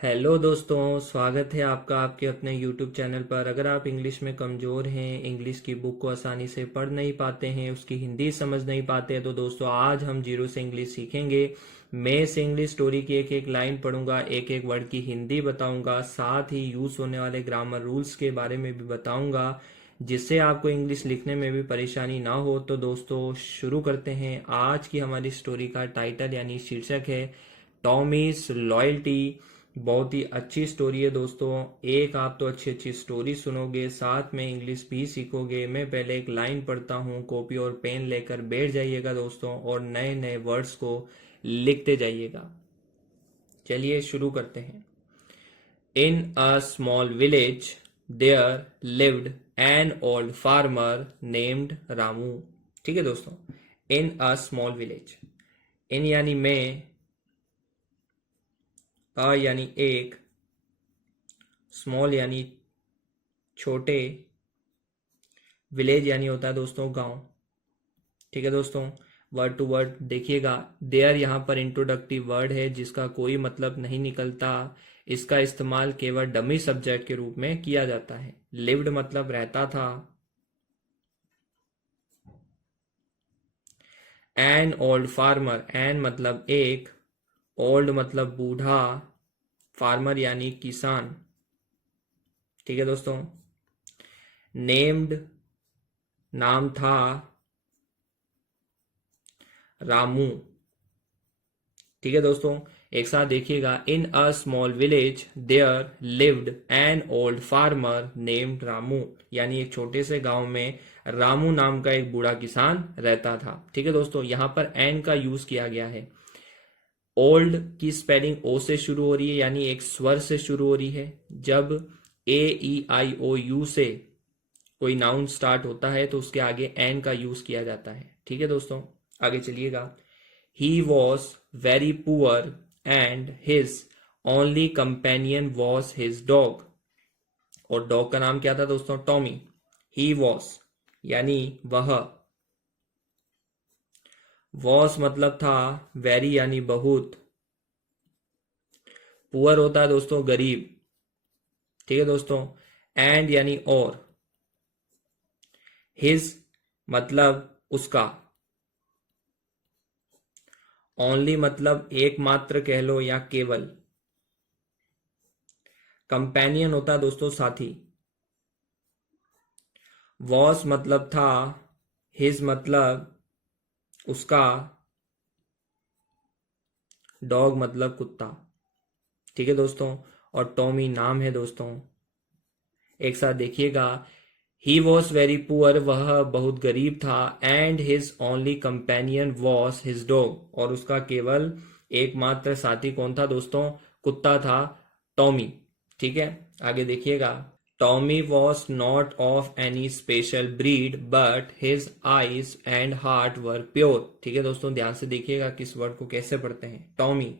Hello दोस्तों, स्वागत है आपका आपके अपने YouTube चैनल पर। अगर आप इंग्लिश में कमज़ोर हैं, इंग्लिश की बुक को आसानी से पढ़ नहीं पाते हैं, उसकी हिंदी समझ नहीं पाते हैं, तो दोस्तों आज हम जीरो से इंग्लिश सीखेंगे। मैं इस इंग्लिश स्टोरी की एक एक लाइन पढ़ूंगा, एक एक वर्ड की हिंदी बताऊंगा, साथ ही यूज़ होने वाले ग्रामर रूल्स के बारे में भी बताऊंगा, जिससे आपको इंग्लिश लिखने में भी परेशानी ना हो। तो दोस्तों शुरू करते हैं। आज की हमारी स्टोरी का टाइटल यानी शीर्षक है टॉमीज लॉयल्टी। बहुत ही अच्छी स्टोरी है दोस्तों। एक आप तो अच्छी अच्छी स्टोरी सुनोगे, साथ में इंग्लिश भी सीखोगे। मैं पहले एक लाइन पढ़ता हूँ, कॉपी और पेन लेकर बैठ जाइएगा दोस्तों, और नए नए वर्ड्स को लिखते जाइएगा। चलिए शुरू करते हैं। In a small village there lived an old farmer named Ramu. ठीक है दोस्तों, इन अ स्मॉल विलेज। इन यानी में, अ यानी एक, स्मॉल यानी छोटे, विलेज यानी होता है दोस्तों गांव। ठीक है दोस्तों, वर्ड टू वर्ड देखिएगा। देयर यहाँ पर इंट्रोडक्टिव वर्ड है जिसका कोई मतलब नहीं निकलता। इसका इस्तेमाल केवल डमी सब्जेक्ट के रूप में किया जाता है। लिव्ड मतलब रहता था। एन ओल्ड फार्मर, एन मतलब एक, ओल्ड मतलब बूढ़ा, फार्मर यानी किसान। ठीक है दोस्तों, नेम्ड नाम था, रामू। ठीक है दोस्तों, एक साथ देखिएगा। In a small village there lived an old farmer named Ramu, यानी एक छोटे से गांव में रामू नाम का एक बूढ़ा किसान रहता था। ठीक है दोस्तों, यहां पर एन का यूज किया गया है। ओल्ड की स्पेलिंग ओ से शुरू हो रही है, यानी एक स्वर से शुरू हो रही है। जब AEIOU से कोई नाउन स्टार्ट होता है तो उसके आगे एन का यूज किया जाता है। ठीक है दोस्तों, आगे चलिएगा। He was very poor and his only companion was his dog. और डॉग का नाम क्या था दोस्तों? टॉमी। ही वॉज यानी वह, वॉज मतलब था, वेरी यानी बहुत, पुअर होता है दोस्तों गरीब। ठीक है दोस्तों, एंड यानी और, हिज मतलब उसका, ओनली मतलब एकमात्र कह लो या केवल, कंपेनियन होता है दोस्तों साथी, वॉस मतलब था, हिज मतलब उसका, डॉग मतलब कुत्ता। ठीक है दोस्तों, और टॉमी नाम है दोस्तों। एक साथ देखिएगा। ही वॉज वेरी पुअर, वह बहुत गरीब था। And his only companion was his dog, और उसका केवल एकमात्र साथी कौन था दोस्तों? कुत्ता था, टॉमी। ठीक है, आगे देखिएगा। Tommy was not of any special breed but his eyes and heart were pure. ठीक है दोस्तों, ध्यान से देखिएगा किस वर्ड को कैसे पढ़ते हैं। टॉमी,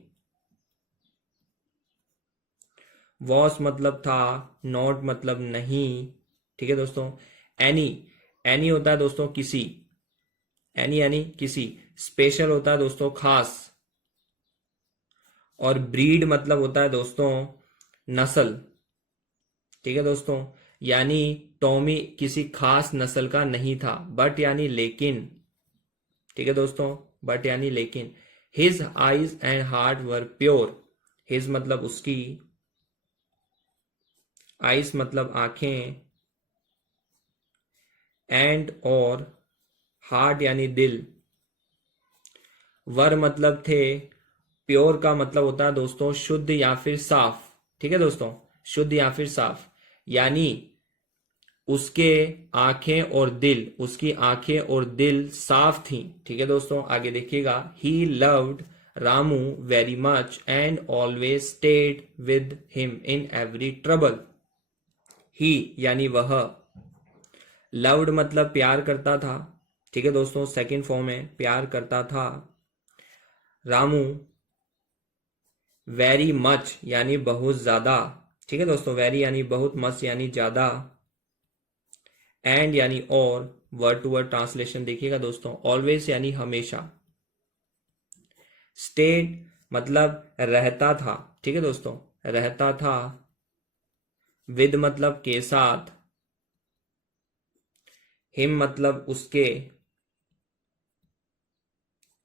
वॉस मतलब था, नॉट मतलब नहीं। ठीक है दोस्तों, एनी, एनी होता है दोस्तों किसी, एनी यानी किसी, स्पेशल होता है दोस्तों खास, और ब्रीड मतलब होता है दोस्तों नस्ल। ठीक है दोस्तों, यानी टॉमी किसी खास नस्ल का नहीं था। बट यानी लेकिन। ठीक है दोस्तों, बट यानी लेकिन। His eyes and heart were pure, his मतलब उसकी, आईज मतलब आंखें, एंड और, हार्ट यानी दिल, वर मतलब थे, प्योर का मतलब होता है दोस्तों शुद्ध या फिर साफ। ठीक है दोस्तों, शुद्ध या फिर साफ, यानी उसके आंखें और दिल, उसकी आंखें और दिल साफ थी। ठीक है दोस्तों, आगे देखिएगा। He loved Ramu very much and always stayed with him in every trouble. He यानी वह, लव्ड मतलब प्यार करता था। ठीक है दोस्तों, सेकंड फॉर्म है, प्यार करता था। रामू, वेरी मच यानी बहुत ज्यादा। ठीक है दोस्तों, वेरी यानी बहुत, मच यानी ज्यादा, एंड यानी और, वर्ड टू वर्ड ट्रांसलेशन देखिएगा दोस्तों। ऑलवेज यानी हमेशा, स्टेड मतलब रहता था। ठीक है दोस्तों, रहता था, विद मतलब के साथ, हिम मतलब उसके,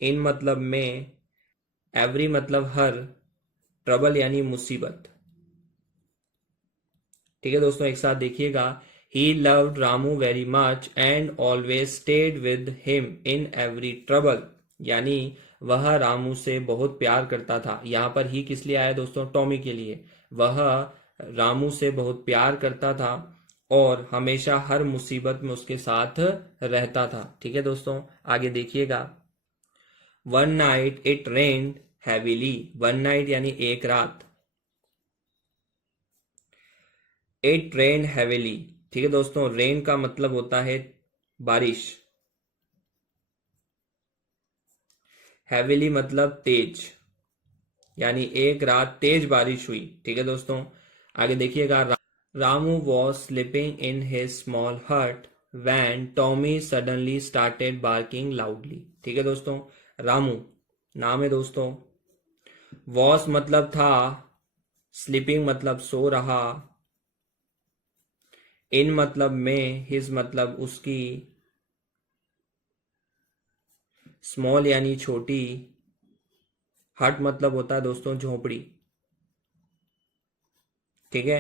इन मतलब में, एवरी मतलब हर, ट्रबल यानी मुसीबत। ठीक है दोस्तों, एक साथ देखिएगा। He loved Ramu very much and always stayed with him in every trouble, यानी वह रामू से बहुत प्यार करता था। यहाँ पर ही किस लिए आया दोस्तों? टॉमी के लिए। वह रामू से बहुत प्यार करता था और हमेशा हर मुसीबत में उसके साथ रहता था। ठीक है दोस्तों, आगे देखिएगा। One night it rained heavily, one night यानी एक रात, इट रेन हैवीली। ठीक है दोस्तों, रेन का मतलब होता है बारिश, हैवीली मतलब तेज, यानी एक रात तेज बारिश हुई। ठीक है दोस्तों, आगे देखिएगा। Ramu was sleeping in his small hut when Tommy suddenly started barking loudly. ठीक है दोस्तों, रामू नाम है दोस्तों, वॉज मतलब था, स्लीपिंग मतलब सो रहा, इन मतलब में, हिज मतलब उसकी, स्मॉल यानी छोटी, हट मतलब होता है दोस्तों झोपड़ी। ठीक है,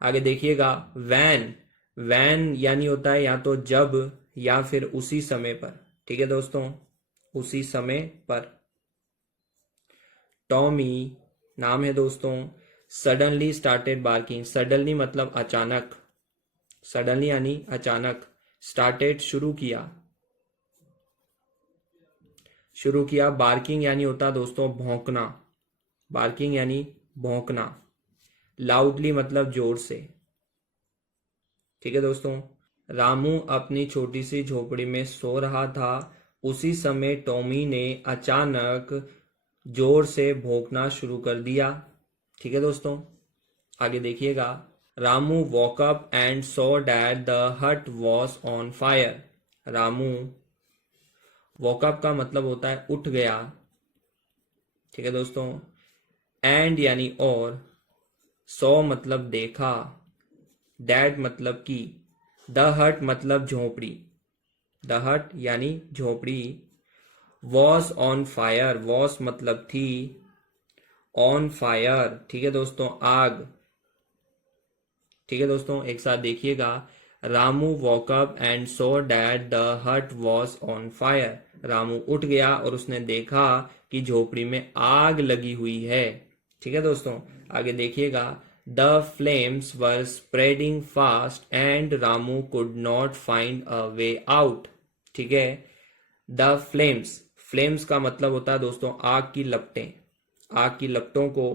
आगे देखिएगा। वैन, वैन यानी होता है या तो जब या फिर उसी समय पर। ठीक है दोस्तों, उसी समय पर। टॉमी नाम है दोस्तों, सडनली स्टार्टेड बार्किंग, सडनली मतलब अचानक, सडनली यानी अचानक, स्टार्टेड शुरू किया, शुरू किया। बार्किंग यानी होता है दोस्तों भौंकना, बार्किंग यानी भौंकना। लाउडली मतलब जोर से। ठीक है दोस्तों, रामू अपनी छोटी सी झोपड़ी में सो रहा था, उसी समय टॉमी ने अचानक जोर से भौंकना शुरू कर दिया। ठीक है दोस्तों, आगे देखिएगा। Ramu woke up and saw that the hut was on fire, Ramu woke up का मतलब होता है उठ गया। ठीक है दोस्तों, एंड यानी और, सौ मतलब देखा, डैड मतलब की, द हट मतलब झोपड़ी, द हट यानी झोपड़ी, वॉज ऑन फायर, वॉज मतलब थी, ऑन फायर। ठीक है दोस्तों, आग। ठीक है दोस्तों, एक साथ देखिएगा। Ramu walk up and so that the hut was on fire, Ramu उठ गया और उसने देखा कि झोपड़ी में आग लगी हुई है। ठीक है दोस्तों, आगे देखिएगा। The flames were spreading fast and Ramu could not find a way out. ठीक है, द फ्लेम्स, फ्लेम्स का मतलब होता है दोस्तों आग की लपटें, आग की लपटों को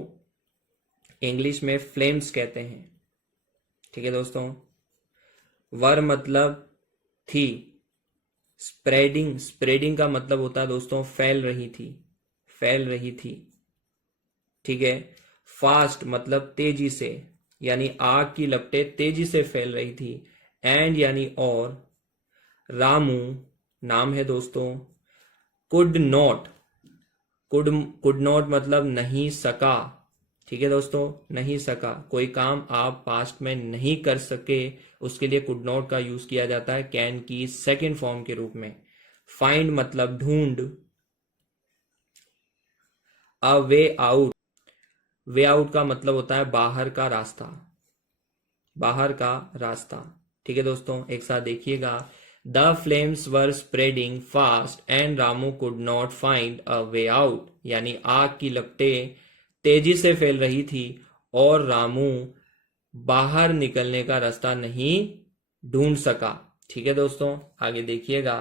इंग्लिश में फ्लेम्स कहते हैं। ठीक है दोस्तों, वर मतलब थी, स्प्रेडिंग, स्प्रेडिंग का मतलब होता है दोस्तों फैल रही थी, फैल रही थी। ठीक है, फास्ट मतलब तेजी से, यानी आग की लपटें तेजी से फैल रही थी। एंड यानी और, रामू नाम है दोस्तों, कुड नॉट, कुड नॉट मतलब नहीं सका। ठीक है दोस्तों, नहीं सका, कोई काम आप पास्ट में नहीं कर सके, उसके लिए कुड नॉट का यूज किया जाता है कैन की सेकेंड फॉर्म के रूप में। फाइंड मतलब ढूंढ, अ वे आउट, वे आउट का मतलब होता है बाहर का रास्ता, बाहर का रास्ता। ठीक है दोस्तों, एक साथ देखिएगा। The flames were spreading fast and Ramu could not find a way out, यानी आग की लपटें तेजी से फैल रही थी और रामू बाहर निकलने का रास्ता नहीं ढूंढ सका। ठीक है दोस्तों, आगे देखिएगा।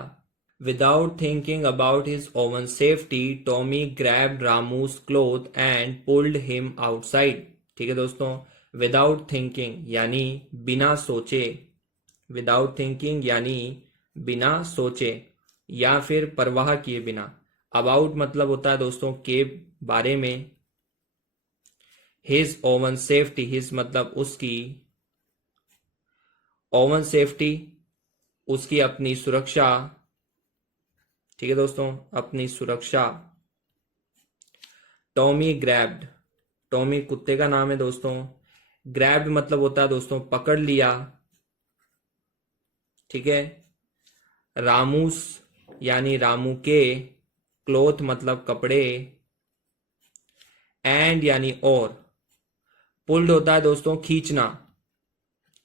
Without thinking about his own safety Tommy grabbed Ramu's cloth and pulled him outside. ठीक है दोस्तों, विदाउट थिंकिंग यानी बिना सोचे, विदाउट थिंकिंग यानी बिना सोचे या फिर परवाह किए बिना। अबाउट मतलब होता है दोस्तों के बारे में। हिज ओवन सेफ्टी, हिज मतलब उसकी, ओवन सेफ्टी उसकी अपनी सुरक्षा। ठीक है दोस्तों, अपनी सुरक्षा। टॉमी ग्रैब्ड, टॉमी कुत्ते का नाम है दोस्तों। ग्रैब मतलब होता है दोस्तों पकड़ लिया, ठीक है। रामूस यानी रामू के, क्लोथ मतलब कपड़े, एंड यानी और, पुल्ड होता है दोस्तों खींचना,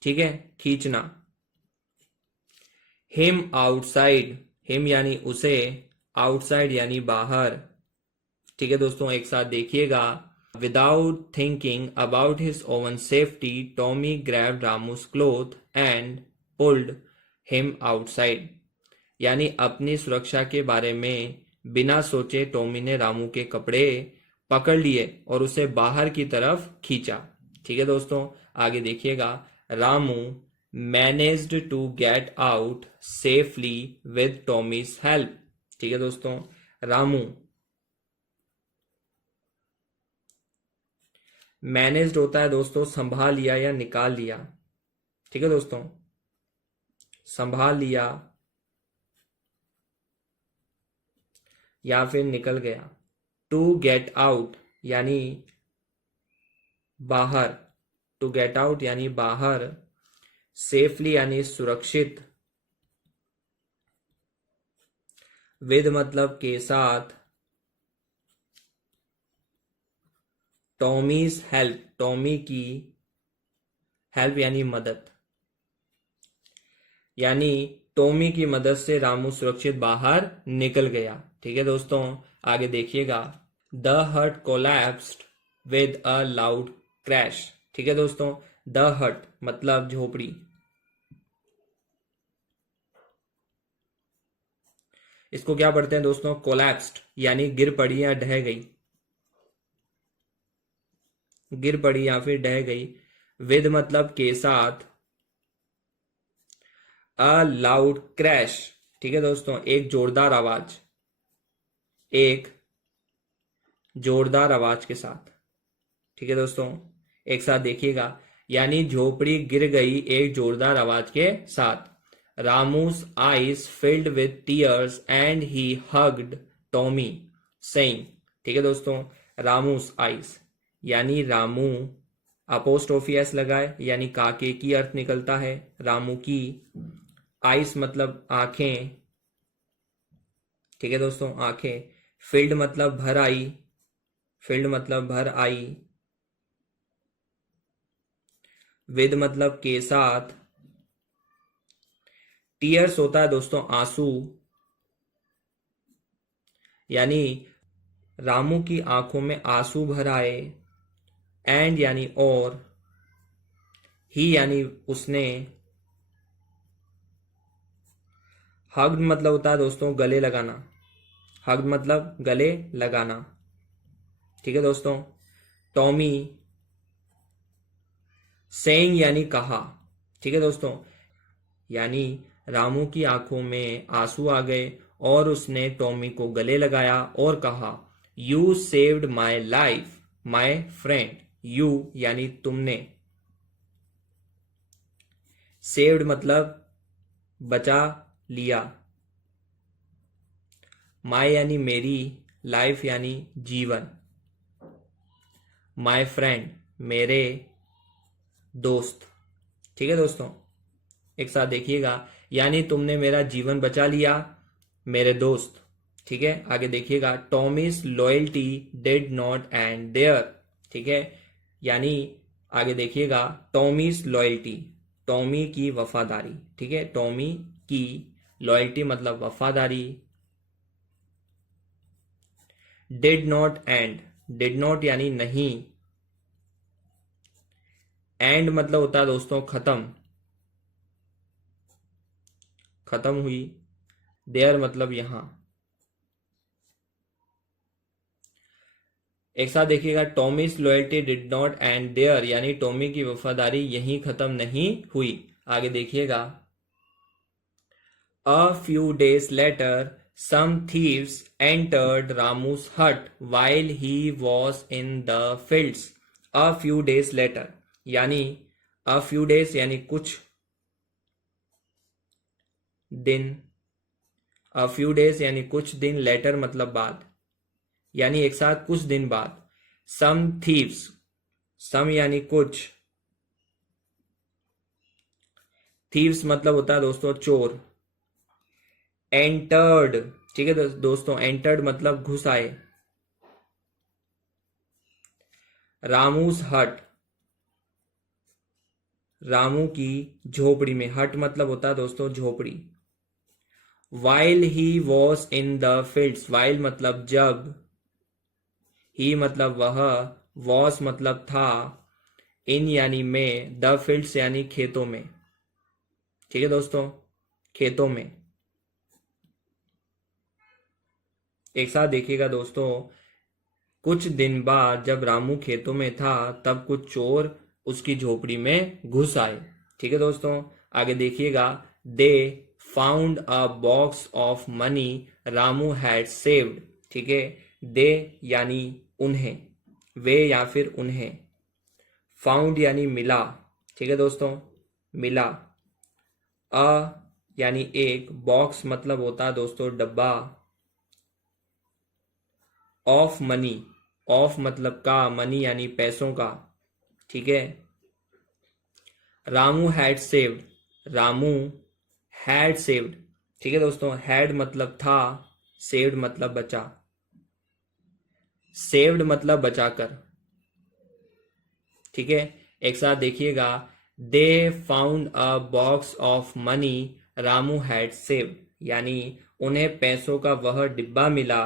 ठीक है, खींचना। हिम आउटसाइड, हिम यानी उसे, आउटसाइड यानी बाहर, ठीक है दोस्तों। एक साथ देखिएगा। Without thinking about his own safety Tommy grabbed Ramu's cloth and pulled him outside, यानी अपनी सुरक्षा के बारे में बिना सोचे टॉमी ने रामू के कपड़े पकड़ लिए और उसे बाहर की तरफ खींचा, ठीक है दोस्तों। आगे देखिएगा। Ramu managed to get out safely with Tommy's help, ठीक है दोस्तों। रामू, मैनेज्ड होता है दोस्तों संभाल लिया या निकाल लिया, ठीक है दोस्तों, संभाल लिया या फिर निकल गया। टू गेट आउट यानी बाहर, टू गेट आउट यानी बाहर, सेफली यानी सुरक्षित, विद मतलब के साथ, टॉमीज हेल्प, टॉमी की हेल्प यानी मदद, यानी टॉमी की मदद से रामू सुरक्षित बाहर निकल गया, ठीक है दोस्तों। आगे देखिएगा। द हट collapsed with a loud crash, ठीक है दोस्तों। द हट मतलब झोपड़ी, इसको क्या पढ़ते हैं दोस्तों? कोलैप्स्ड यानी गिर पड़ी या ढह गई, गिर पड़ी या फिर ढह गई। विद मतलब के साथ, अ लाउड क्रैश, ठीक है दोस्तों, एक जोरदार आवाज, एक जोरदार आवाज के साथ, ठीक है दोस्तों। एक साथ देखिएगा। यानी झोपड़ी गिर गई एक जोरदार आवाज के साथ। रामू's eyes filled with tears and he hugged Tommy saying, ठीक है दोस्तों। रामू's eyes यानी रामू, अपोस्ट्रोफी एस लगाए यानी काके की अर्थ निकलता है, रामू की। आइस मतलब आंखें, ठीक है दोस्तों, आंखें। फिल्ड मतलब भर आई, फिल्ड मतलब भर आई। विद मतलब के साथ। टीयर्स होता है दोस्तों आंसू, यानी रामू की आंखों में आंसू भर आए। एंड यानी और, ही यानी उसने। हग्ड मतलब होता है दोस्तों गले लगाना, हग्ड मतलब गले लगाना, ठीक है दोस्तों। टॉमी, सेइंग यानी कहा, ठीक है दोस्तों। यानी रामू की आंखों में आंसू आ गए और उसने टॉमी को गले लगाया और कहा, you saved my life my friend. You यानी तुमने, सेव्ड मतलब बचा लिया, माई यानी मेरी, लाइफ यानी जीवन, माई फ्रेंड मेरे दोस्त, ठीक है दोस्तों। एक साथ देखिएगा। यानी तुमने मेरा जीवन बचा लिया मेरे दोस्त, ठीक है। आगे देखिएगा। Tommy's loyalty did not end there, ठीक है। यानी आगे देखिएगा। टॉमीज लॉयल्टी, टॉमी की वफादारी, ठीक है। टॉमी की लॉयल्टी मतलब वफादारी। Did not and, did not यानी नहीं। एंड मतलब होता है दोस्तों खत्म, खत्म हुई। देयर मतलब यहां। एक साथ देखिएगा। Tommy's loyalty did not end there, यानी टॉमी की वफादारी यहीं खत्म नहीं हुई। आगे देखिएगा। A few days later some thieves entered Ramu's hut while he was in the fields. A few days later यानी a few days यानी कुछ दिन, a few days यानी कुछ दिन, later मतलब बाद, यानी एक साथ कुछ दिन बाद। some thieves सम यानी कुछ। थीव्स मतलब होता है दोस्तों चोर। एंटर्ड, ठीक है दोस्तों, एंटर्ड मतलब घुस आए। रामूस हट, रामू की झोपड़ी में। हट मतलब होता है दोस्तों झोपड़ी। While he was in the fields, while मतलब जब, ही मतलब वह, वॉज मतलब था, इन यानी में, द फील्ड्स यानी खेतों में। ठीक है दोस्तों, खेतों में। एक साथ देखिएगा दोस्तों। कुछ दिन बाद जब रामू खेतों में था तब कुछ चोर उसकी झोपड़ी में घुस आए। ठीक है दोस्तों, आगे देखिएगा। They found a box of money Ramu had saved. ठीक है, दे यानी उन्हें, वे या फिर उन्हें। फाउंड यानी मिला। ठीक है दोस्तों, मिला। अ यानी एक, बॉक्स मतलब होता है दोस्तों डब्बा। ऑफ मनी, ऑफ मतलब का, मनी यानी पैसों का। ठीक है। Ramu had saved, Ramu had saved. ठीक है दोस्तों, हैड मतलब था, सेव्ड मतलब बचा। सेव्ड मतलब बचाकर। ठीक है, एक साथ देखिएगा। They found a box of money Ramu had saved, यानी उन्हें पैसों का वह डिब्बा मिला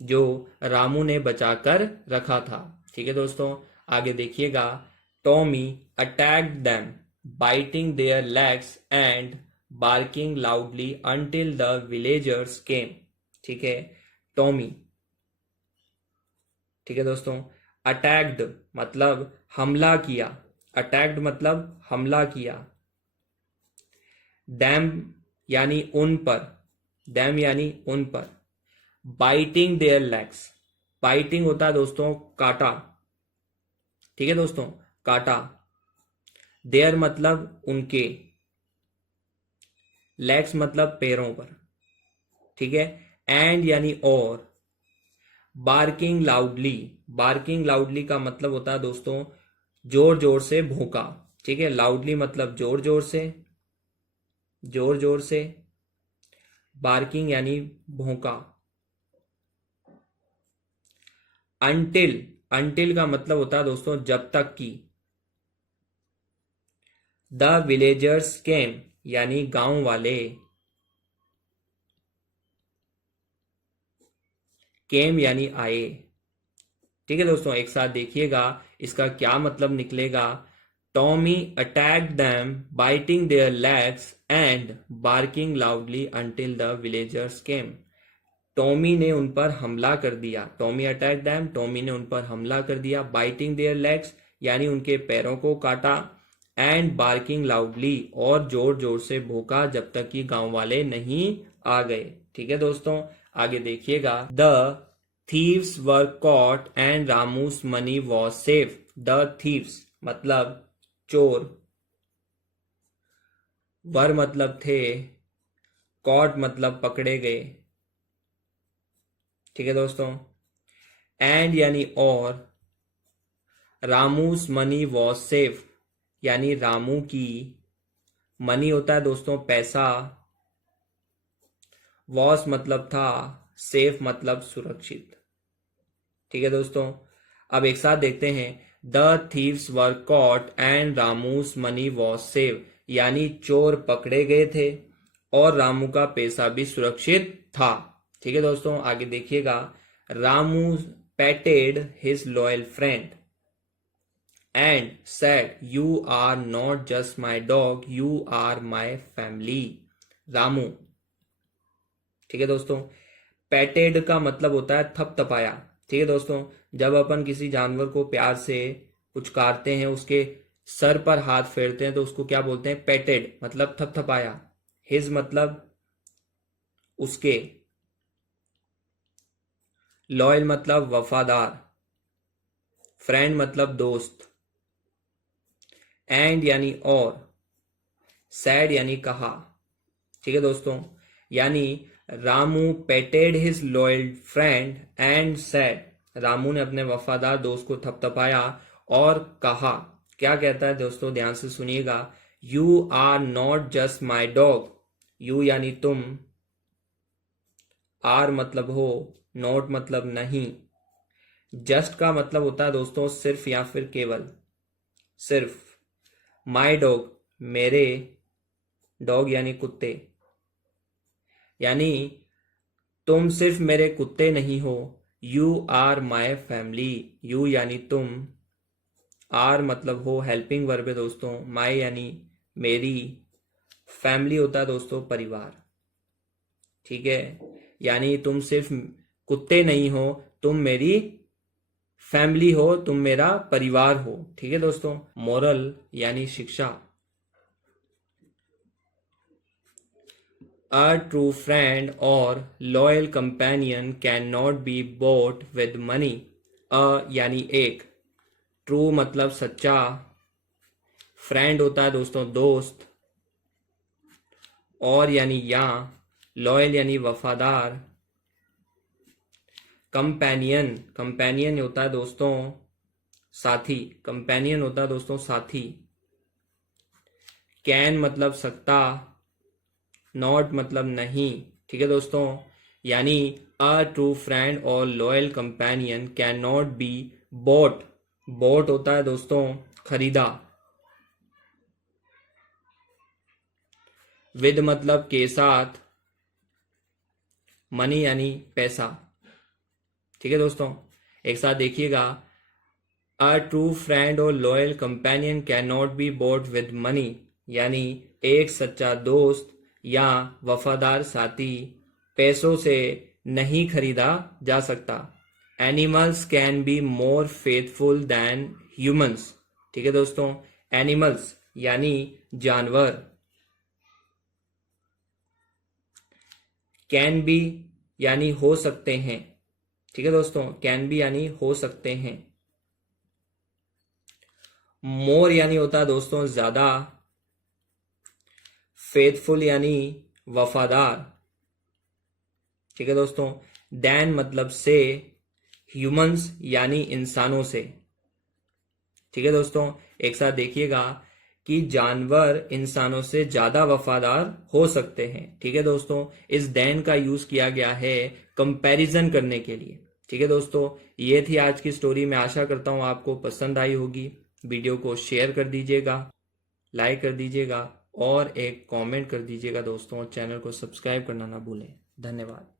जो रामू ने बचाकर रखा था। ठीक है दोस्तों, आगे देखिएगा। Tommy attacked them biting their legs and barking loudly until the villagers came. ठीक है, टॉमी। ठीक है दोस्तों, अटैक्ड मतलब हमला किया। अटैक्ड मतलब हमला किया। डैम यानी उन पर, डैम यानी उन पर। बाइटिंग देयर लेग्स, बाइटिंग होता है दोस्तों काटा। ठीक है दोस्तों, काटा। देयर मतलब उनके, लेग्स मतलब पैरों पर। ठीक है, एंड यानी और। बार्किंग लाउडली, बार्किंग लाउडली का मतलब होता है दोस्तों जोर जोर से भौंका। ठीक है, लाउडली मतलब जोर जोर से, जोर जोर से। बार्किंग यानी भौंका। अंटिल, अंटिल का मतलब होता है दोस्तों जब तक की। द विलेजर्स केम यानी गांव वाले। केम यानी आए। ठीक है दोस्तों, एक साथ देखिएगा इसका क्या मतलब निकलेगा। Tommy attacked them biting their legs and barking loudly until the villagers came. Tommy ने उन पर हमला कर दिया। टॉमी अटैक दैम, टॉमी ने उन पर हमला कर दिया। बाइटिंग देयर लेग्स यानी उनके पैरों को काटा। एंड बार्किंग लाउडली और जोर जोर से भौंका जब तक कि गांव वाले नहीं आ गए। ठीक है दोस्तों, आगे देखिएगा। The thieves were caught and Ramu's money was safe. The thieves मतलब चोर, वर मतलब थे, कॉट मतलब पकड़े गए। ठीक है दोस्तों, एंड यानी और, रामूस मनी वॉज सेफ यानी रामू की, मनी होता है दोस्तों पैसा, वॉज मतलब था, सेफ मतलब सुरक्षित। ठीक है दोस्तों, अब एक साथ देखते हैं। The thieves were caught and Ramu's money was save, यानी चोर पकड़े गए थे और रामू का पैसा भी सुरक्षित था। ठीक है दोस्तों, आगे देखिएगा। Ramu patted his loyal friend and said, "You are not just my dog, you are my family." Ramu. ठीक है दोस्तों, पेटेड का मतलब होता है थपथपाया। ठीक है दोस्तों, जब अपन किसी जानवर को प्यार से पुचकारते हैं, उसके सर पर हाथ फेरते हैं, तो उसको क्या बोलते हैं? पेटेड मतलब थपथपाया। हिज मतलब उसके। लॉयल मतलब वफादार। फ्रेंड मतलब दोस्त। एंड यानी और। सैड यानी कहा। ठीक है दोस्तों, यानी Ramu patted his loyal friend and said, Ramu ने अपने वफादार दोस्त को थपथपाया और कहा, क्या कहता है दोस्तों, ध्यान से सुनिएगा। You are not just my dog. You यानी तुम, आर मतलब हो, नॉट मतलब नहीं, जस्ट का मतलब होता है दोस्तों सिर्फ या फिर केवल, सिर्फ। माई डॉग मेरे, डॉग यानी कुत्ते, यानी तुम सिर्फ मेरे कुत्ते नहीं हो। You are my family. You यानी तुम, आर मतलब हो, हेल्पिंग वर्ब है दोस्तों, माई यानी मेरी, फैमिली होता है दोस्तों परिवार। ठीक है, यानी तुम सिर्फ कुत्ते नहीं हो, तुम मेरी फैमिली हो, तुम मेरा परिवार हो। ठीक है दोस्तों। मोरल यानी शिक्षा। A true friend or loyal companion cannot be bought with money. A यानी एक, ट्रू मतलब सच्चा, फ्रेंड होता है दोस्तों दोस्त, और यानी या, लॉयल यानी वफादार, कंपेनियन, कंपेनियन होता है दोस्तों साथी, कंपेनियन होता है दोस्तों साथी, कैन मतलब सकता, नॉट मतलब नहीं। ठीक है दोस्तों, यानी अ ट्रू फ्रेंड और loyal companion can not be bought, bought होता है दोस्तों खरीदा, विद मतलब के साथ, मनी यानी पैसा। ठीक है दोस्तों, एक साथ देखिएगा। अ ट्रू फ्रेंड और loyal companion can not be bot with money, यानी एक सच्चा दोस्त या वफादार साथी पैसों से नहीं खरीदा जा सकता। Animals can be more faithful than humans. ठीक है दोस्तों, एनिमल्स यानी जानवर, कैन बी यानी हो सकते हैं। ठीक है दोस्तों, कैन बी यानी हो सकते हैं। मोर यानी होता है दोस्तों ज्यादा, फेथफुल यानी वफादार। ठीक है दोस्तों, दैन मतलब से, ह्यूमंस यानी इंसानों से। ठीक है दोस्तों, एक साथ देखिएगा कि जानवर इंसानों से ज्यादा वफादार हो सकते हैं। ठीक है दोस्तों, इस दैन का यूज किया गया है कंपैरिजन करने के लिए। ठीक है दोस्तों, ये थी आज की स्टोरी। मैं आशा करता हूं आपको पसंद आई होगी। वीडियो को शेयर कर दीजिएगा, लाइक कर दीजिएगा और एक कमेंट कर दीजिएगा दोस्तों। चैनल को सब्सक्राइब करना ना भूलें। धन्यवाद।